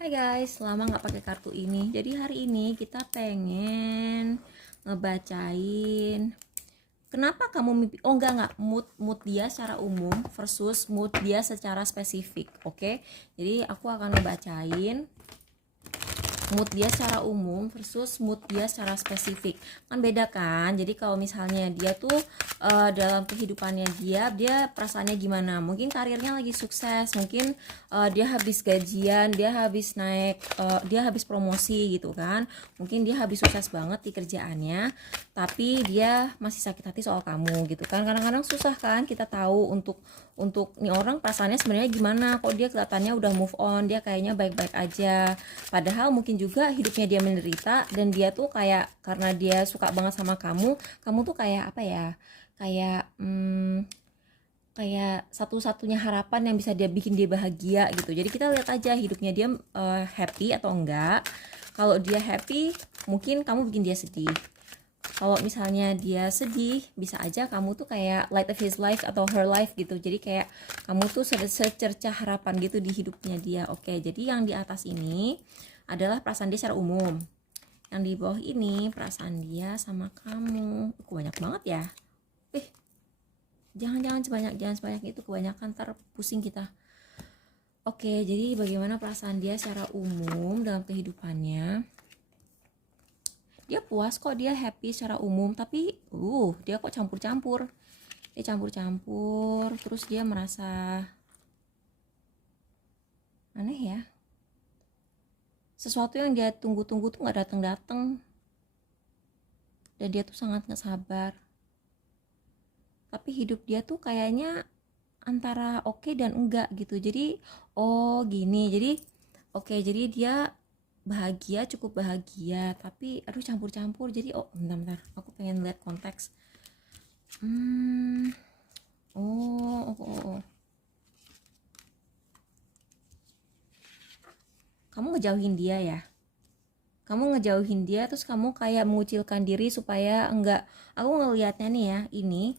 Hai guys, lama nggak pakai kartu ini. Jadi hari ini kita pengen ngebacain kenapa kamu mimpi. Oh enggak, mood dia secara umum versus mood dia secara spesifik. Oke, jadi aku akan ngebacain mood dia secara umum versus mood dia secara spesifik. Kan beda kan? Jadi kalau misalnya dia tuh dalam kehidupannya dia perasaannya gimana? Mungkin karirnya lagi sukses, mungkin dia habis gajian, dia habis naik, dia habis promosi gitu kan. Mungkin dia habis sukses banget di kerjaannya, tapi dia masih sakit hati soal kamu gitu kan. Kadang-kadang susah kan kita tahu untuk nih orang perasaannya sebenarnya gimana. Kok dia kelihatannya udah move on, dia kayaknya baik-baik aja, padahal mungkin juga hidupnya dia menderita. Dan dia tuh kayak karena dia suka banget sama kamu tuh kayak apa ya, kayak kayak satu-satunya harapan yang bisa dia bikin dia bahagia gitu. Jadi kita lihat aja hidupnya dia happy atau enggak. Kalau dia happy, mungkin kamu bikin dia sedih. Kalau misalnya dia sedih, bisa aja kamu tuh kayak light of his life atau her life gitu. Jadi kayak kamu tuh secercah harapan gitu di hidupnya dia. Oke, jadi yang di atas ini adalah perasaan dia secara umum. Yang di bawah ini perasaan dia sama kamu. Banyak banget ya. Jangan sebanyak itu, kebanyakan ntar pusing kita. Oke, jadi bagaimana perasaan dia secara umum dalam kehidupannya? Dia puas kok, dia happy secara umum, tapi dia kok campur-campur. Dia campur-campur, terus dia merasa aneh ya. Sesuatu yang dia tunggu-tunggu tuh nggak datang-datang. Dan dia tuh sangat nggak sabar. Tapi hidup dia tuh kayaknya antara oke dan enggak gitu. Jadi gini, jadi jadi dia bahagia, cukup bahagia, tapi aduh campur-campur. Jadi bentar, aku pengen lihat konteks. hmm, oh, oh, oh, oh. Kamu ngejauhin dia ya, terus kamu kayak mengucilkan diri supaya enggak. Aku ngelihatnya nih ya, ini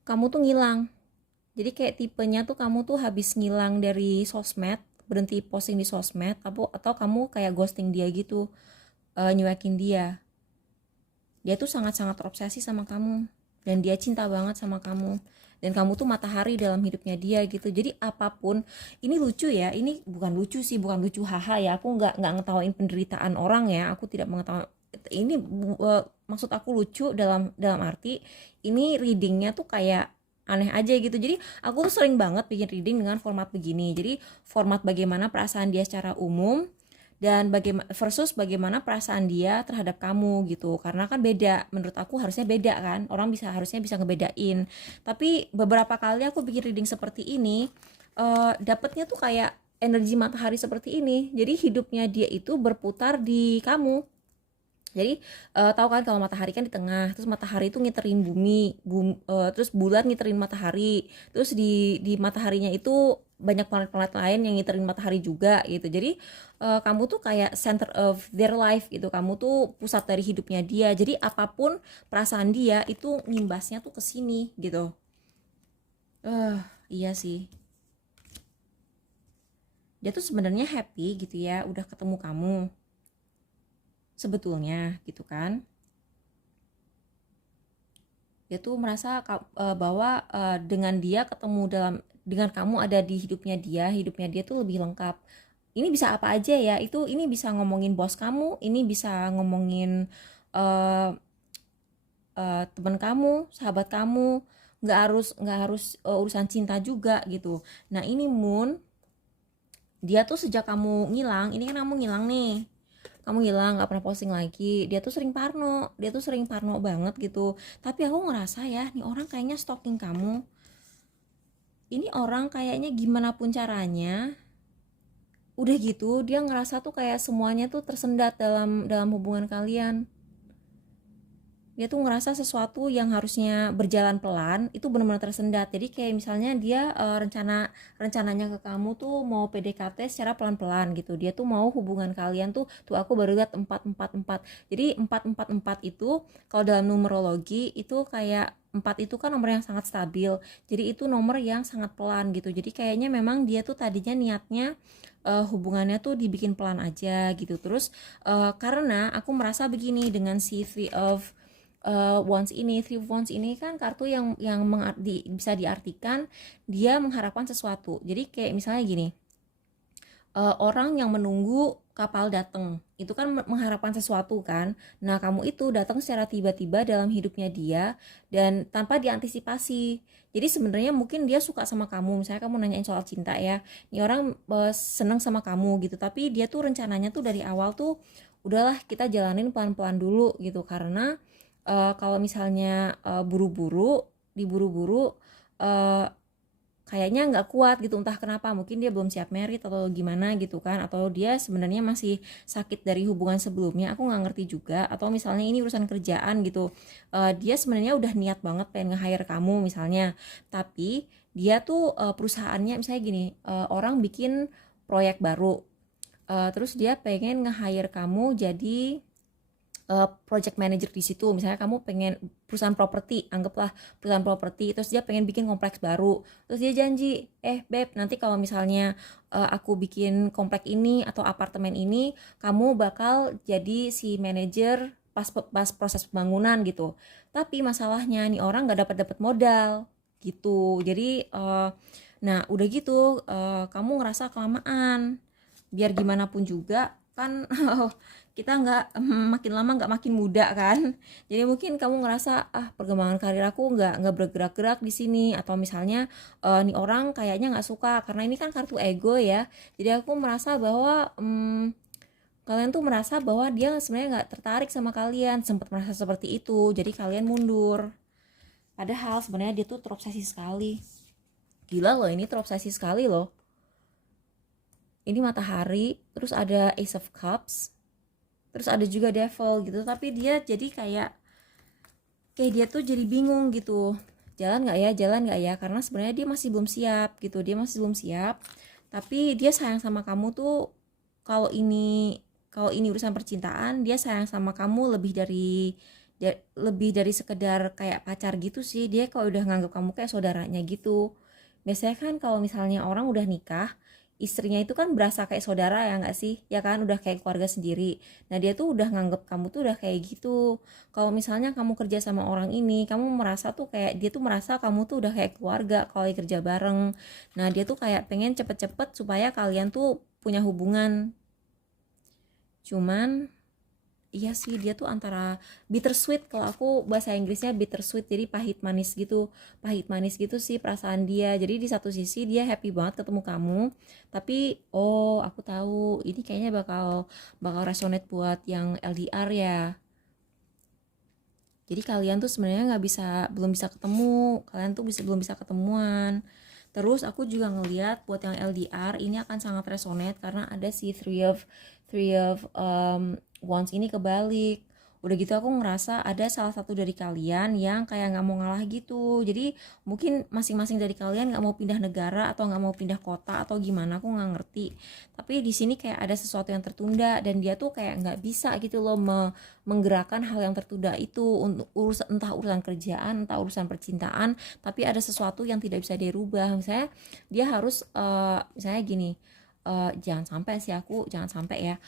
kamu tuh ngilang. Jadi kayak tipenya tuh kamu tuh habis ngilang dari sosmed, berhenti posting di sosmed, atau kamu kayak ghosting dia gitu, nyuekin dia. Dia tuh sangat-sangat terobsesi sama kamu, dan dia cinta banget sama kamu, dan kamu tuh matahari dalam hidupnya dia gitu. Jadi apapun, ini lucu ya, ini bukan lucu sih, bukan lucu haha ya, aku nggak ngetawain penderitaan orang ya, aku tidak mengetahui ini. Maksud aku lucu dalam dalam arti ini readingnya tuh kayak aneh aja gitu. Jadi aku tuh sering banget bikin reading dengan format begini. Jadi format bagaimana perasaan dia secara umum dan bagaimana perasaan dia terhadap kamu gitu. Karena kan beda, menurut aku harusnya beda kan. Orang harusnya bisa ngebedain. Tapi beberapa kali aku bikin reading seperti ini, dapetnya tuh kayak energi matahari seperti ini. Jadi hidupnya dia itu berputar di kamu. Jadi tahu kan kalau matahari kan di tengah, terus matahari itu ngiterin terus bulan ngiterin matahari, terus di mataharinya itu banyak planet-planet lain yang ngiterin matahari juga gitu. Jadi kamu tuh kayak center of their life gitu, kamu tuh pusat dari hidupnya dia. Jadi apapun perasaan dia itu ngimbasnya tuh ke sini gitu. Iya sih, dia tuh sebenarnya happy gitu ya udah ketemu kamu sebetulnya gitu kan. Dia tuh merasa bahwa dengan dia ketemu dengan kamu ada di hidupnya dia tuh lebih lengkap. Ini bisa apa aja ya, ini bisa ngomongin bos kamu, ini bisa ngomongin uh, teman kamu, sahabat kamu, nggak harus urusan cinta juga gitu. Nah ini Moon, dia tuh sejak kamu ngilang, ini kan kamu ngilang nih, kamu hilang nggak pernah posting lagi, dia tuh sering parno banget gitu. Tapi aku ngerasa ya nih orang kayaknya stalking kamu. Ini orang kayaknya gimana pun caranya, udah gitu dia ngerasa tuh kayak semuanya tuh tersendat dalam dalam hubungan kalian. dia tuh ngerasa sesuatu yang harusnya berjalan pelan itu benar-benar tersendat. Jadi kayak misalnya dia rencananya ke kamu tuh mau PDKT secara pelan-pelan gitu. Dia tuh mau hubungan kalian tuh aku baru lihat 444. Jadi 444 itu kalau dalam numerologi itu kayak 4 itu kan nomor yang sangat stabil. Jadi itu nomor yang sangat pelan gitu. Jadi kayaknya memang dia tuh tadinya niatnya hubungannya tuh dibikin pelan aja gitu. Terus karena aku merasa begini dengan si Three of Wands ini kan kartu yang bisa diartikan dia mengharapkan sesuatu. Jadi kayak misalnya gini, orang yang menunggu kapal datang itu kan mengharapkan sesuatu kan. Nah, kamu itu datang secara tiba-tiba dalam hidupnya dia dan tanpa diantisipasi. Jadi sebenarnya mungkin dia suka sama kamu, misalnya kamu nanyain soal cinta ya, ini orang seneng sama kamu gitu, tapi dia tuh rencananya tuh dari awal tuh udahlah kita jalanin pelan-pelan dulu gitu, karena kalau misalnya buru-buru diburu-buru kayaknya nggak kuat gitu, entah kenapa, mungkin dia belum siap merit atau gimana gitu kan, atau dia sebenarnya masih sakit dari hubungan sebelumnya, aku nggak ngerti juga. Atau misalnya ini urusan kerjaan gitu, dia sebenarnya udah niat banget pengen nge-hire kamu misalnya, tapi dia tuh perusahaannya misalnya gini, orang bikin proyek baru, terus dia pengen nge-hire kamu jadi project manager di situ. Misalnya kamu pengen perusahaan properti, anggaplah perusahaan properti, terus dia pengen bikin kompleks baru, terus dia janji, beb, nanti kalau misalnya aku bikin kompleks ini atau apartemen ini, kamu bakal jadi si manajer pas proses pembangunan gitu. Tapi masalahnya nih orang nggak dapat modal gitu. Jadi nah udah gitu kamu ngerasa kelamaan, biar gimana pun juga kan kita nggak makin lama nggak makin muda kan. Jadi mungkin kamu ngerasa perkembangan karir aku nggak bergerak-gerak di sini, atau misalnya nih orang kayaknya nggak suka, karena ini kan kartu ego ya. Jadi aku merasa bahwa kalian tuh merasa bahwa dia sebenarnya nggak tertarik sama kalian, sempat merasa seperti itu, jadi kalian mundur. Padahal sebenarnya dia tuh terobsesi sekali. Gila loh, ini terobsesi sekali loh. Ini matahari, terus ada Ace of Cups, terus ada juga devil gitu, tapi dia jadi kayak dia tuh jadi bingung gitu, jalan nggak ya, karena sebenarnya dia masih belum siap gitu, tapi dia sayang sama kamu tuh. Kalau ini urusan percintaan, dia sayang sama kamu lebih dari sekedar kayak pacar gitu sih. Dia kalau udah nganggap kamu kayak saudaranya gitu. Biasanya kan kalau misalnya orang udah nikah, istrinya itu kan berasa kayak saudara ya nggak sih, ya kan, udah kayak keluarga sendiri. Nah dia tuh udah nganggep kamu tuh udah kayak gitu. Kalau misalnya kamu kerja sama orang ini, kamu merasa tuh kayak dia tuh merasa kamu tuh udah kayak keluarga kalau kerja bareng. Nah dia tuh kayak pengen cepet-cepet supaya kalian tuh punya hubungan. Cuman iya sih, dia tuh antara bittersweet, kalau aku bahasa Inggrisnya bittersweet, jadi pahit manis gitu sih perasaan dia. Jadi di satu sisi dia happy banget ketemu kamu, tapi aku tahu ini kayaknya bakal resonate buat yang LDR ya. Jadi kalian tuh sebenarnya belum bisa ketemu, kalian tuh belum bisa ketemuan. Terus aku juga ngeliat buat yang LDR ini akan sangat resonate karena ada si three of wands ini kebalik. Udah gitu aku ngerasa ada salah satu dari kalian yang kayak nggak mau ngalah gitu. Jadi mungkin masing-masing dari kalian nggak mau pindah negara atau nggak mau pindah kota atau gimana, aku nggak ngerti. Tapi di sini kayak ada sesuatu yang tertunda dan dia tuh kayak nggak bisa gitu loh menggerakkan hal yang tertunda itu untuk entah urusan kerjaan, entah urusan percintaan. Tapi ada sesuatu yang tidak bisa dia rubah. Misalnya dia harus misalnya gini. Jangan sampai ya,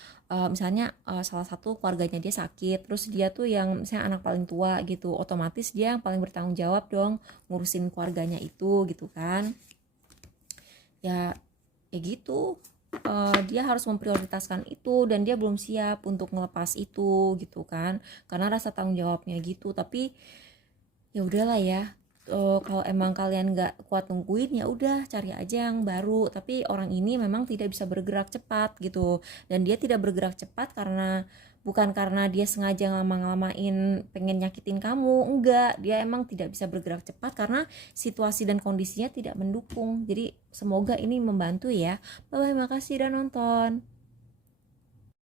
misalnya salah satu keluarganya dia sakit, terus dia tuh yang misalnya anak paling tua gitu, otomatis dia yang paling bertanggung jawab dong ngurusin keluarganya itu gitu kan ya. Gitu, dia harus memprioritaskan itu dan dia belum siap untuk ngelepas itu gitu kan, karena rasa tanggung jawabnya gitu. Tapi ya udahlah ya, kalau emang kalian nggak kuat nungguin ya udah cari aja yang baru. Tapi orang ini memang tidak bisa bergerak cepat gitu, dan dia tidak bergerak cepat bukan karena dia sengaja lama-lamain pengen nyakitin kamu, enggak, dia emang tidak bisa bergerak cepat karena situasi dan kondisinya tidak mendukung. Jadi semoga ini membantu ya. Bye bye, makasih udah nonton.